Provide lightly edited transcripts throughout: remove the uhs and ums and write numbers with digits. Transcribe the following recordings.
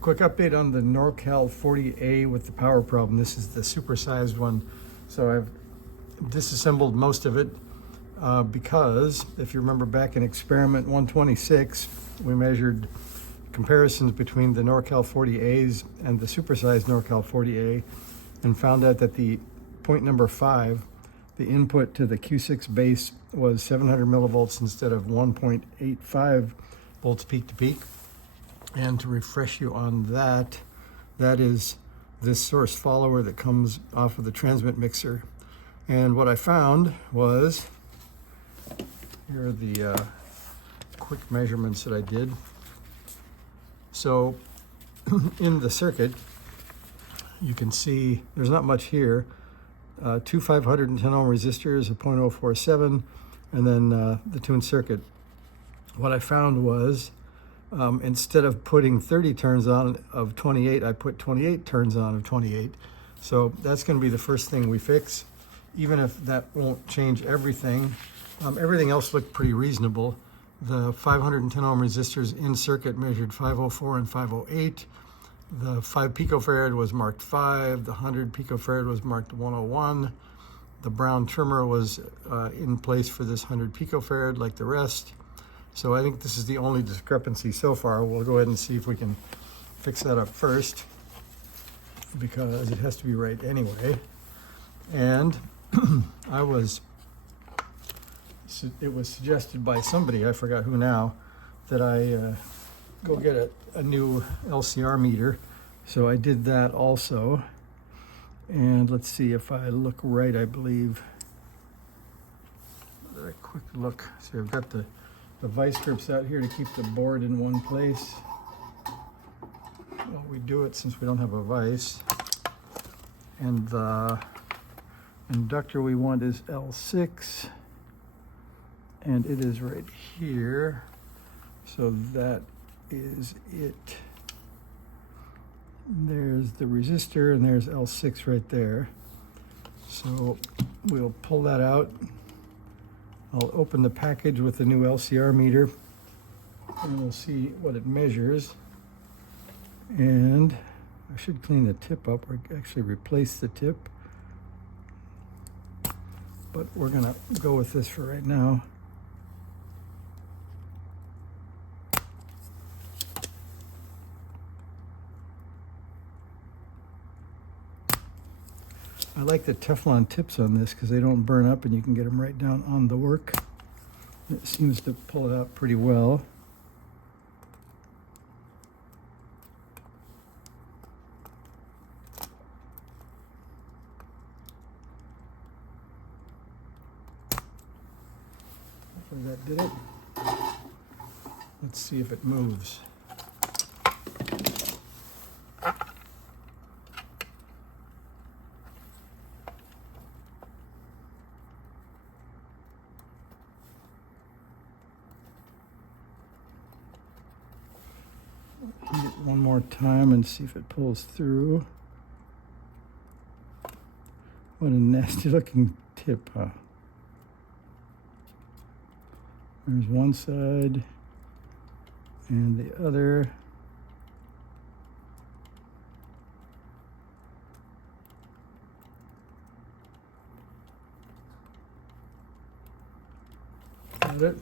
Quick update on the NorCal 40A with the power problem. This is the supersized one. So I've disassembled most of it because if you remember back in experiment 126, we measured comparisons between the NorCal 40As and the supersized NorCal 40A and found out that the point number 5, the input to the Q6 base was 700 millivolts instead of 1.85 volts peak to peak. And to refresh you on that, that is this source follower that comes off of the transmit mixer. And what I found was, here are the quick measurements that I did. So in the circuit, you can see there's not much here. Two 510 ohm resistors, a 0.047, and then the tuned circuit. What I found was instead of putting 30 turns on of 28, I put 28 turns on of 28. So that's going to be the first thing we fix, even if that won't change everything. Everything else looked pretty reasonable. The 510 ohm resistors in circuit measured 504 and 508. The 5 picofarad was marked 5. The 100 picofarad was marked 101. The brown trimmer was in place for this 100 picofarad like the rest. So I think this is the only discrepancy so far. We'll go ahead and see if we can fix that up first, because it has to be right anyway. And it was suggested by somebody, I forgot who now, that I go get a new LCR meter. So I did that also. And let's see if I look right, I believe. A quick look. See, I've got the vice grips out here to keep the board in one place. Well, we do it since we don't have a vice. And the inductor we want is L6. And it is right here. So that is it. There's the resistor and there's L6 right there. So we'll pull that out. I'll open the package with the new LCR meter and we'll see what it measures. And I should clean the tip up, or actually replace the tip. But we're gonna go with this for right now. I like the Teflon tips on this because they don't burn up and you can get them right down on the work. It seems to pull it out pretty well. Hopefully that did it. Let's see if it moves. Hit it one more time and see if it pulls through. What a nasty looking tip, huh? There's one side and the other. Got it.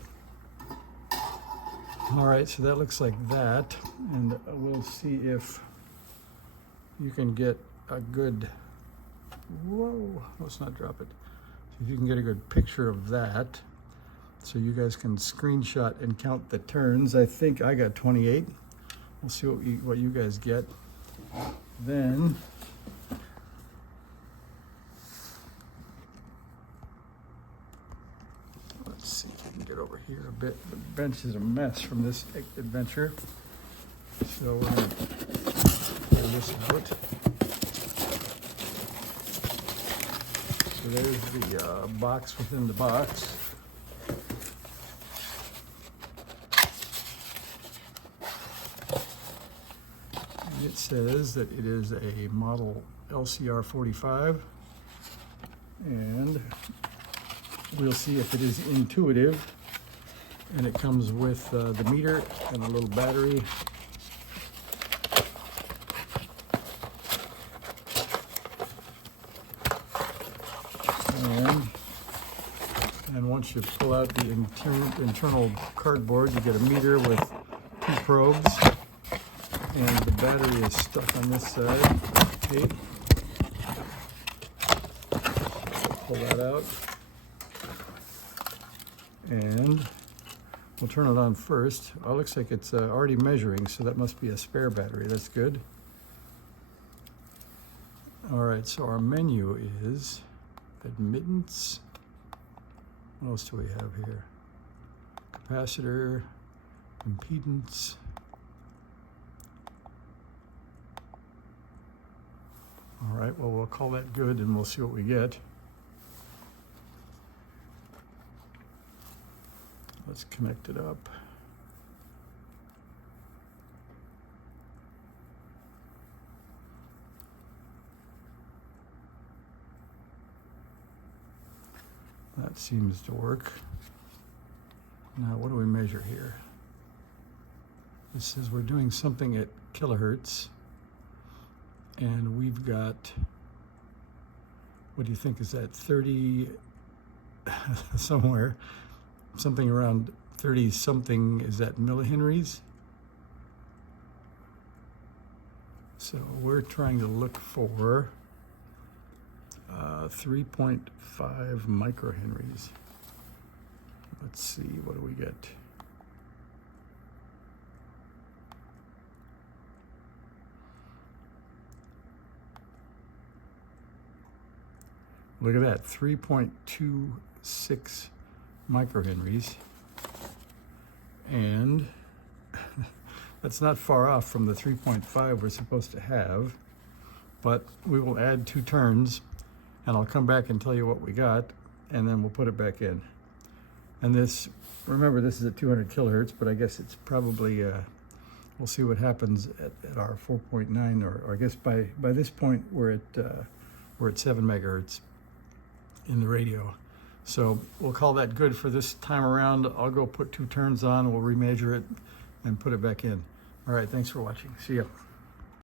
All right, so that looks like that, and we'll see if you can get a good, whoa, let's not drop it. See if you can get a good picture of that, so you guys can screenshot and count the turns. I think I got 28. We'll see what you guys get. Then, let's see if I can get over here a bit. The bench is a mess from this adventure. So we're going to pull this out. So there's the box within the box. And it says that it is a model LCR 45. And we'll see if it is intuitive. And it comes with the meter and a little battery. once you pull out the internal cardboard, you get a meter with 2 probes, and the battery is stuck on this side. Okay. Pull that out, and we'll turn it on first. Oh, it looks like it's already measuring, so that must be a spare battery. That's good. All right, so our menu is admittance. What else do we have here? Capacitor, impedance. All right, well, we'll call that good and we'll see what we get. Let's connect it up. That seems to work. Now, what do we measure here? This says we're doing something at kilohertz, and we've got, what do you think, is that 30 somewhere? Something around 30 something, is that millihenries? So we're trying to look for 3.5 microhenries. Let's see, what do we get? Look at that, 3.26 microhenries. And that's not far off from the 3.5 we're supposed to have, but we will add 2 turns, and I'll come back and tell you what we got, and then we'll put it back in. And this, remember, this is at 200 kilohertz, but I guess it's probably, we'll see what happens at our 4.9, or I guess by this point we're at 7 megahertz in the radio. So we'll call that good for this time around. I'll go put 2 turns on, we'll remeasure it and put it back in. All right, thanks for watching. See ya.